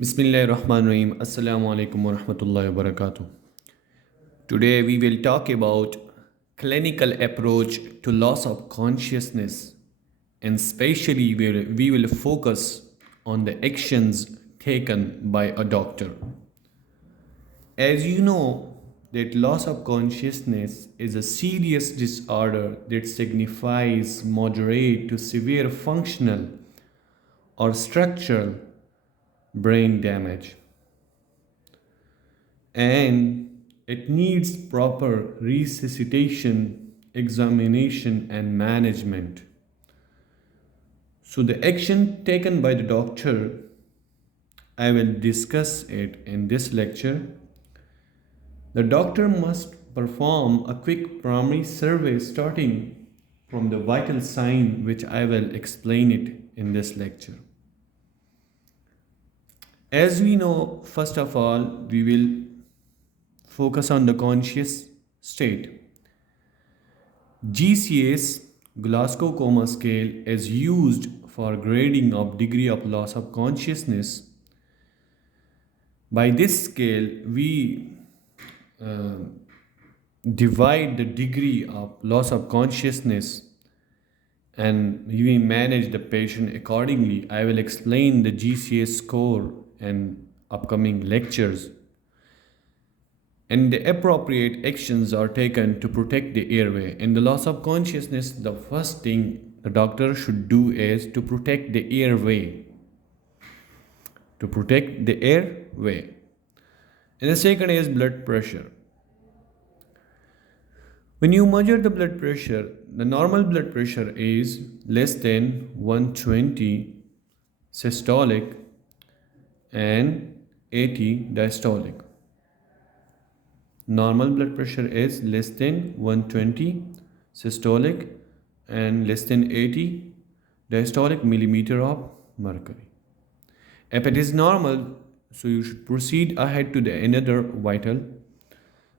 Bismillahirrahmanirrahim. Assalamu alaikum wa rahmatullahi wa barakatuh. Today we will talk about clinical approach to loss of consciousness, and especially we will focus on the actions taken by a doctor. As you know, that loss of consciousness is a serious disorder that signifies moderate to severe functional or structural brain damage, and it needs proper resuscitation, examination, and management. So, the action taken by the doctor, I will discuss it in this lecture. The doctor must perform a quick primary survey starting from the vital sign, which I will explain it in this lecture. As we know, first of all, we will focus on the conscious state. GCS, Glasgow Coma Scale, is used for grading of degree of loss of consciousness. By this scale, we uh, divide the degree of loss of consciousness and we manage the patient accordingly. I will explain the GCS score in upcoming lectures. And the appropriate actions are taken to protect the airway. In the loss of consciousness, the first thing the doctor should do is to protect the airway. To protect the airway. And the second is blood pressure. When you measure the blood pressure, the normal blood pressure is less than 120 systolic and 80 diastolic. Normal blood pressure is less than 120 systolic and less than 80 diastolic millimeter of mercury. If it is normal, so you should proceed ahead to the another vital.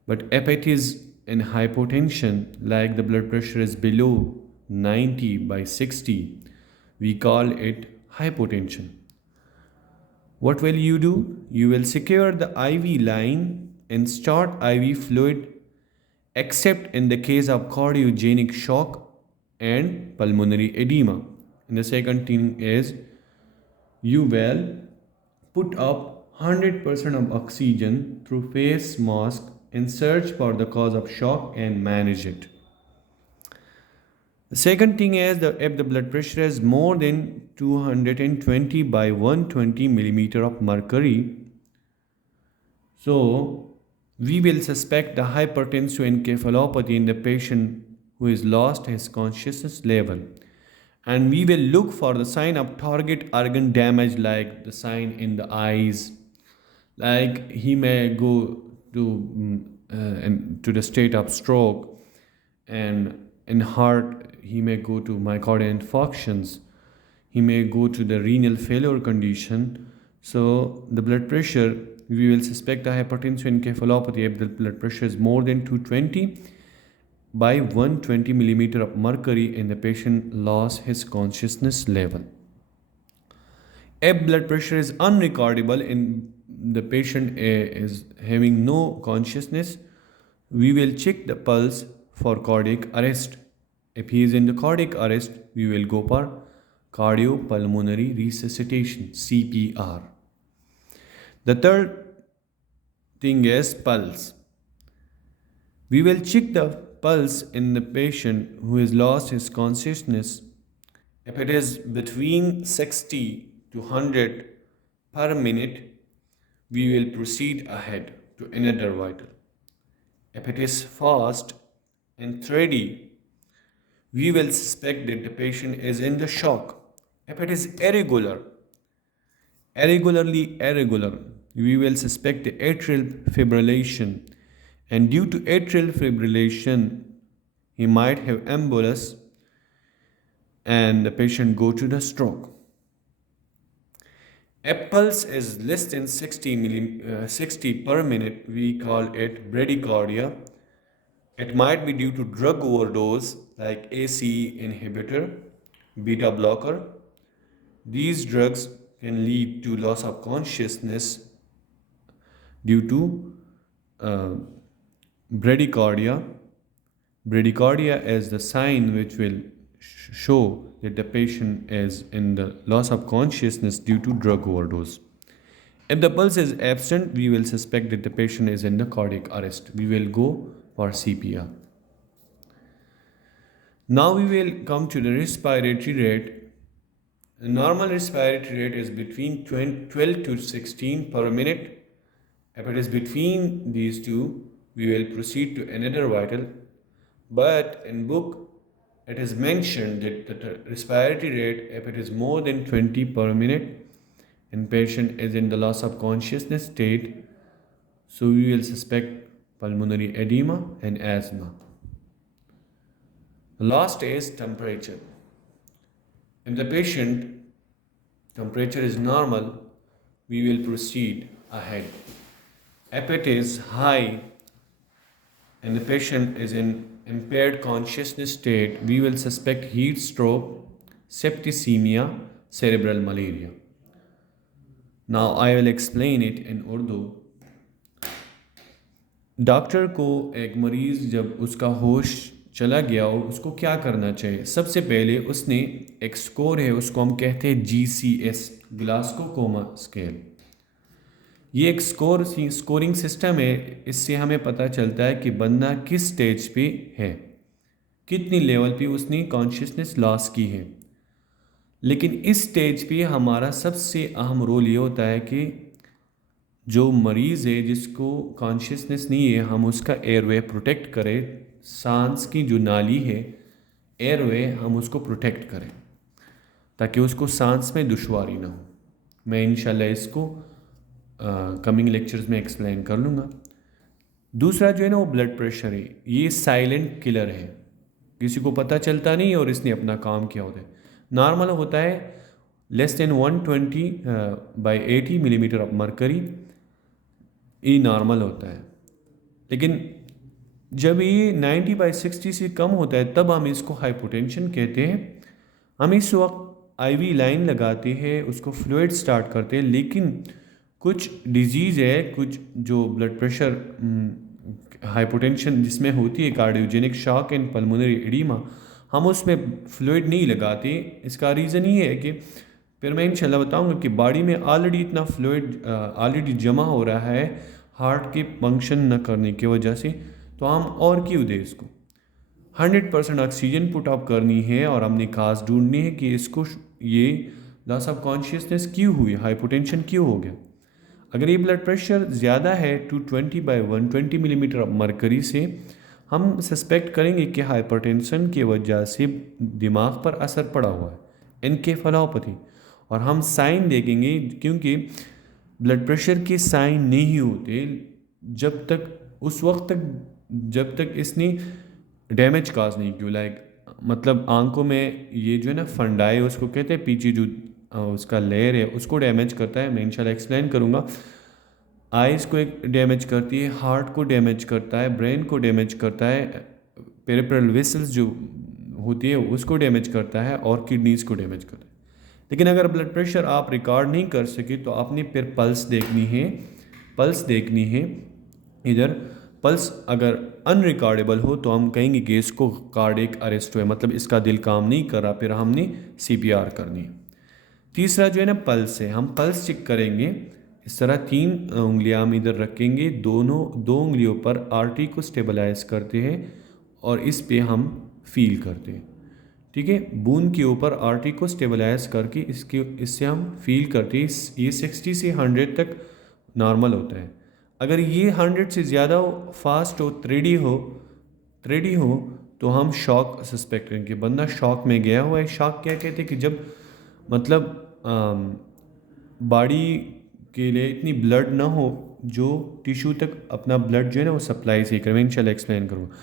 But if it is in hypotension, like the blood pressure is below 90 by 60, we call it hypotension. What will you do? You will secure the IV line and start IV fluid, except in the case of cardiogenic shock and pulmonary edema. And the second thing is you will put up 100% of oxygen through face mask and search for the cause of shock and manage it. The second thing is that if the blood pressure is more than 220 by 120 millimeter of mercury, so we will suspect the hypertensive encephalopathy in the patient who has lost his consciousness level. And we will look for the sign of target organ damage, like the sign in the eyes, like he may go to the state of stroke, and in heart he may go to myocardial infarctions, he may go to the renal failure condition. So the blood pressure, we will suspect a hypertensive encephalopathy if the blood pressure is more than 220 by 120 millimeter of mercury and the patient lost his consciousness level. If blood pressure is unrecordable and the patient is having no consciousness, we will check the pulse for cardiac arrest. If he is in the cardiac arrest, we will go for cardiopulmonary resuscitation, CPR. The third thing is pulse. We will check the pulse in the patient who has lost his consciousness. If it is between 60 to 100 per minute, we will proceed ahead to another vital. If it is fast and steady, we will suspect that the patient is in the shock. If it is irregularly irregular, we will suspect the atrial fibrillation, and due to atrial fibrillation, he might have embolus and the patient go to the stroke. If pulse is less than 60 per minute, we call it bradycardia. It might be due to drug overdose like ACE inhibitor, beta blocker. These drugs can lead to loss of consciousness due to uh, bradycardia. Bradycardia is the sign which will show that the patient is in the loss of consciousness due to drug overdose. If the pulse is absent, we will suspect that the patient is in the cardiac arrest. We will go for CPR. Now we will come to the respiratory rate. The normal respiratory rate is between 12 to 16 per minute. If it is between these two, we will proceed to another vital. But in book, it is mentioned that the respiratory rate, if it is more than 20 per minute, and patient is in the loss of consciousness state, so we will suspect pulmonary edema and asthma. The last is temperature. If the patient temperature is normal, we will proceed ahead. If it is high and the patient is in impaired consciousness state, we will suspect heat stroke, septicemia, cerebral malaria. Now I will explain it in Urdu. Doctor को एक मरीज़ जब उसका होश चला गया हो उसको क्या करना चाहिए? सबसे पहले उसने एक स्कोर है, उसको हम कहते हैं GCS, ग्लास्को कोमा स्केल। ये एक स्कोरिंग सिस्टम है। इससे हमें पता चलता है कि बंदा किस स्टेज पे है, कितनी लेवल पे उसने कॉन्शियसनेस लॉस की है। लेकिन इस स्टेज पे हमारा सबसे अहम रोल ये होता है कि जो मरीज़ है जिसको कॉन्शियसनेस नहीं है, हम उसका एयरवे प्रोटेक्ट करें। सांस की जो नाली है, एयरवे, हम उसको प्रोटेक्ट करें ताकि उसको सांस में दुश्वारी ना हो। मैं इंशाल्लाह इसको कमिंग लेक्चर्स में एक्सप्लेन कर लूँगा। दूसरा जो है ना वो ब्लड प्रेशर है। ये साइलेंट किलर है, किसी को पता चलता नहीं और इसने अपना काम किया होता है। नॉर्मल होता है less than 120/80 millimetre of mercury, ये नॉर्मल होता है। लेकिन जब ये 90/60 से कम होता है तब हम इसको हाइपोटेंशन कहते हैं। हम इस वक्त IV लाइन लगाते हैं, उसको फ्लूइड स्टार्ट करते हैं। लेकिन कुछ डिजीज़ है, कुछ जो ब्लड प्रेशर हाइपोटेंशन जिसमें होती है cardiogenic shock and pulmonary oedema, हम उसमें फ्लूइड नहीं लगाते। इसका रीज़न ये है कि फिर मैं इंशाल्लाह बताऊंगा कि बॉडी में ऑलरेडी इतना फ्लूइड ऑलरेडी जमा हो रहा है हार्ट के फंक्शन न करने की वजह से, तो हम और क्यों दें इसको। 100% ऑक्सीजन पुट अप करनी है और हमने काज ढूंढनी है कि इसको ये लॉस ऑफ कॉन्शियसनेस क्यों हुई, हाइपोटेंशन क्यों हो गया। अगर ये ब्लड प्रेशर ज़्यादा है 220/120 मिलीमीटर ऑफ मरकरी से, हम सस्पेक्ट करेंगे कि हाइपरटेंशन की वजह से दिमाग पर असर पड़ा हुआ है, एनकेफेलोपैथी। और हम साइन देखेंगे, क्योंकि ब्लड प्रेशर के साइन नहीं होते जब तक, उस वक्त तक जब तक इसने डैमेज काज नहीं किया। लाइक मतलब आंखों में ये जो है ना फंडाई उसको कहते हैं, पीछे जो उसका लेयर है उसको डैमेज करता है। मैं इंशाल्लाह एक्सप्लेन करूँगा। आइज़ को एक डैमेज करती है, हार्ट को डैमेज करता है, ब्रेन को डैमेज करता है, पेरिफेरल वेसल्स जो होती है उसको डैमेज करता है, और किडनीज़ को डैमेज करता है। लेकिन अगर ब्लड प्रेशर आप रिकॉर्ड नहीं कर सके तो आपने फिर पल्स देखनी है। पल्स देखनी है इधर। पल्स अगर अनरिकॉर्डेबल हो तो हम कहेंगे कि इसको कार्डियक अरेस्ट हुआ है, मतलब इसका दिल काम नहीं कर रहा, फिर हमने CPR करनी है। तीसरा जो है ना पल्स है, हम पल्स चेक करेंगे। इस तरह 3 उंगलियां हम इधर रखेंगे, दोनों 2 उंगलियों पर आर्टरी को स्टेबलाइज करते हैं और इस पे हम फील करते हैं। ठीक है, बूंद के ऊपर आर्टरी को स्टेबलाइज करके इससे हम फील करते हैं। ये 60 से 100 तक नॉर्मल होता है। अगर ये 100 से ज़्यादा हो, फास्ट हो, 3D हो तो हम शॉक सस्पेक्ट करेंगे, बंदा शॉक में गया हुआ है। शॉक क्या कहते हैं कि जब मतलब बॉडी के लिए इतनी ब्लड ना हो जो टिश्यू तक अपना ब्लड जो है ना वो सप्लाई सही करे। मैं इंशाल्लाह एक्सप्लेन करूँगा।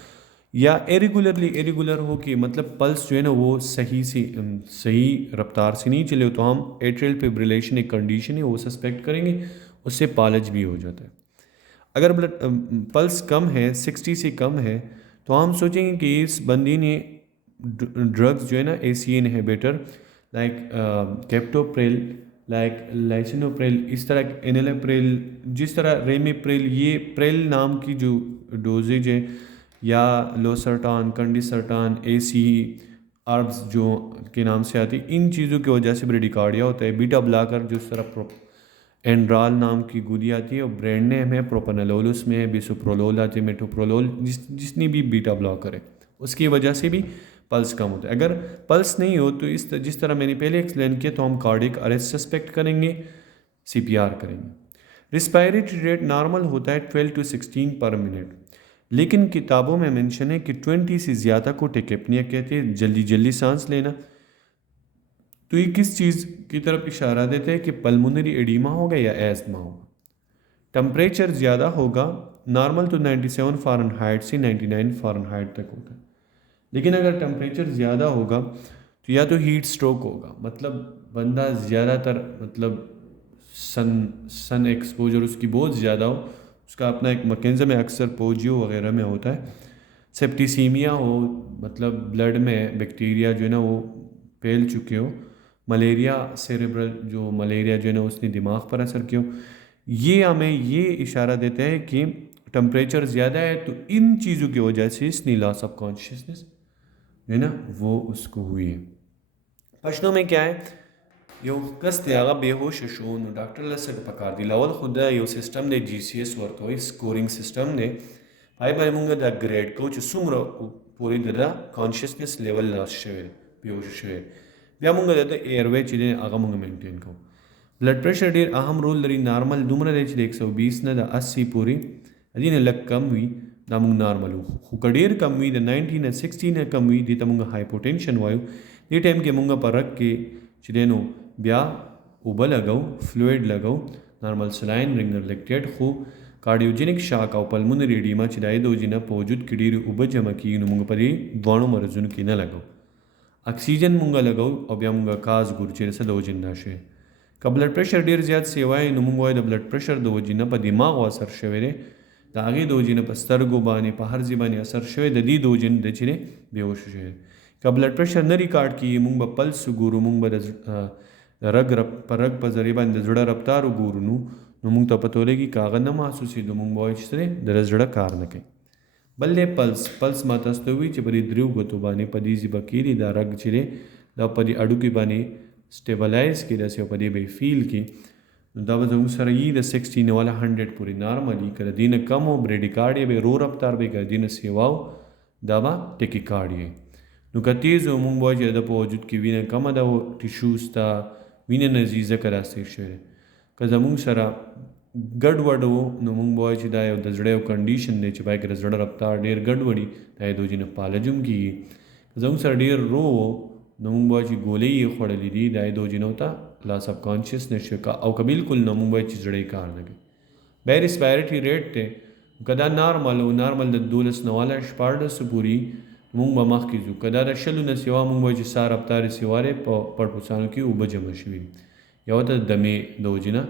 या इरेगुलर हो कि मतलब पल्स जो है ना वो सही रफ्तार से नहीं चले, तो हम एट्रियल फिब्रिलेशन एक कंडीशन है वो सस्पेक्ट करेंगे, उससे पालज भी हो जाता है। अगर ब्लड पल्स कम है, 60 से कम है, तो हम सोचेंगे कि इस बंदी ने ड्रग्स जो है ना ACE inhibitor like captopril like lisinopril, इस तरह एनिलप्रिल, जिस तरह रेमिप्रिल, ये प्रिल नाम की जो डोजेज है, या लोसर्टान, कंडिसर्टान, एसी अर्ब्स जो के नाम से आती, इन चीज़ों की वजह से ब्रेडिकार्डिया होता है। बीटा ब्लॉकर जिस तरह एंड्राल नाम की गोली आती है, और ब्रांड नेम है प्रोपनलोल, उसमें है बिसोप्रोलोल आती है, मेटोप्रोलोल, जितनी भी बीटा ब्लॉकर है उसकी वजह से भी पल्स कम होता है। अगर पल्स नहीं हो तो जिस तरह मैंने पहले एक्सप्लेन किया, तो हम कार्डिक अरेस्ट सस्पेक्ट करेंगे, सीपीआर करेंगे। रिस्पायरेटरी रेट नॉर्मल होता है 12 to 16 पर मिनट, लेकिन किताबों में मेंशन है कि 20 से ज़्यादा को टेकेपनिया कहते हैं, जल्दी जल्दी सांस लेना। तो ये किस चीज़ की तरफ इशारा देते हैं कि पल्मोनरी एडिमा होगा या एस्मा होगा। टेम्परेचर ज़्यादा होगा, नॉर्मल तो 97 फ़ारेनहाइट से 99 फ़ारेनहाइट तक होता है, लेकिन अगर टेम्परेचर ज़्यादा होगा तो या तो हीट स्ट्रोक होगा, मतलब बंदा ज़्यादातर मतलब सन एक्सपोजर उसकी बहुत ज़्यादा हो, उसका अपना एक मैकेनिज़्म है, अक्सर पोजियो वगैरह में होता है। सेप्टिसीमिया हो, मतलब ब्लड में बैक्टीरिया जो है ना वो फैल चुके हो। मलेरिया सेरेब्रल, जो मलेरिया जो है ना उसने दिमाग पर असर किया हो। ये हमें ये इशारा देता है कि टेम्परेचर ज़्यादा है, तो इन चीज़ों की वजह से इसने लॉस ऑफ कॉन्शियसनेस है ना वो उसको हुई है। पश्तो में क्या है, यो कस त्यागा बेहोश शो नो डॉक्टर लसक पकार दी लावल खुदा यो सिस्टम ने जीसीएस वर्तो स्कोरिंग सिस्टम ने भाई भाई मुंगा द ग्रेड कोच सुमरो पूरी ददा कॉन्शियसनेस लेवल लॉस शेवे बेहोश शेवे ब्या मुंगा ददा एयरवे चिदे आगा मुंगा मेंटेन को। ब्लड प्रेशर डेर अहम रोल दरी नॉर्मल दुमरा दे चिदे 120 न द 80 पूरी अदीने लक कम हुई दा मुंग नॉर्मल हुकडेर कम हुई द 90 न 60 न कम हुई दी तमुंगा हाइपोटेंशन वायु दी टाइम के मुंगा पर रख के चिदेनो ब्या उबा लगाओ, फ्लूइड लगाओ, नॉर्मल सलाइन रिंगर लेक्टेड खो कार्डियोजेनिक शाक और पल्मोनरी एडिमा चिदाई दो जिना पोजुद किडीर उबा जमा की मुंगा परी द्वाणु मरजुन की न लगाओ। ऑक्सीजन मुंगा लगाओ और ब्या मुंगा काज गुरचेर से दो जिन्ना शे का ब्लड प्रेशर डेर ज्यादा सेवाएं नुमुंगा द ब्लड प्रेशर दो जिना पर दिमाग असर शेवेरे द आगे दो जिना पर स्तरगो बाने पहर जिबाने असर शेवे द दी दो जिन दचिने बेहोश शेवे का ब्लड प्रेशर न रिकॉर्ड की मुंग पल्स गुरु मुंग रग पर जरिए बंद जड़ा रफ्तार गुरु नुमुंग तो पतोलेगी कागज न महसूसी दुमुंग बॉयचरे दरस जड़ा कार न के बल्ले पल्स मातस्तवी चिपरी द्रिव गतो बाने पदी जी बकीरी दा रग चिरे दा पदी अडु की बाने स्टेबलाइज की दसे पदी बे फील की दा बजंग सर ये द 16 वाला 100 पूरी नॉर्मली कर दिन कम हो ब्रेडिकार्डिया बे रो रफ्तार बे कर दिन सेवाओ दावा टेकिकार्डिया नुका तेज हो मुंग बॉय ज़्यादा पोजुद की वीना कम दा वो टिश्यूज ता वीना नजीज़ा करा से शेरे कज़ा मुंग सरा गड़बड़ हो नो मुंग बॉय चिदाय द जड़े कंडीशन ने चिपाई कर जड़ा रफ्तार डेर गड़बड़ी ताए दो जिन पालजुम की कज़ा मुंग सर डेर रो नो मुंग बॉय ची गोले ये खोड़ली दी दाए दो जिन होता लॉस ऑफ कॉन्शियसनेस का औ बिल्कुल नो मुंग बॉय ची जड़े कार लगे बाय रिस्पायरेटरी रेट थे कदा नॉर्मल द दूलस नवाला स्पार्डस पूरी मुंग बमख की जो कदा रशलु न सेवा मुंग बॉय सार अवतार सेवारे पर पुसानो की उब जमशवी या होता दमे दो जिना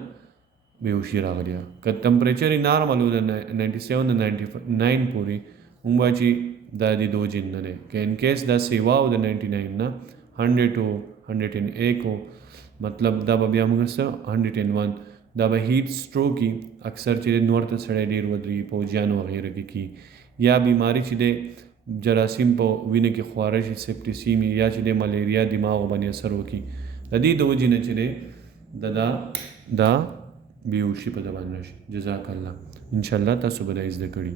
बेहोशी रागलिया का टेम्परेचर नॉर्मल हो 97 99 पूरी मुंग बॉय दादी दो जिन ने के इन केस द सेवा हो 99 ना 100 हो 101 हो मतलब दब अबिया मुंग से 101 दब हीट स्ट्रोक की अक्सर चिरे नॉर्थ सड़े डेर वदरी पोजियान वगैरह की या बीमारी चिदे जरासीम पो विने की ख्वारिश सेप्टिसीमी या चिदे मलेरिया दिमाग बने असर होकी ददी दो जिन चिदे ददा दा बेहोशी पदवान रश जज़ाकल्लाह इंशाल्लाह ता सुबह इज़ द कड़ी।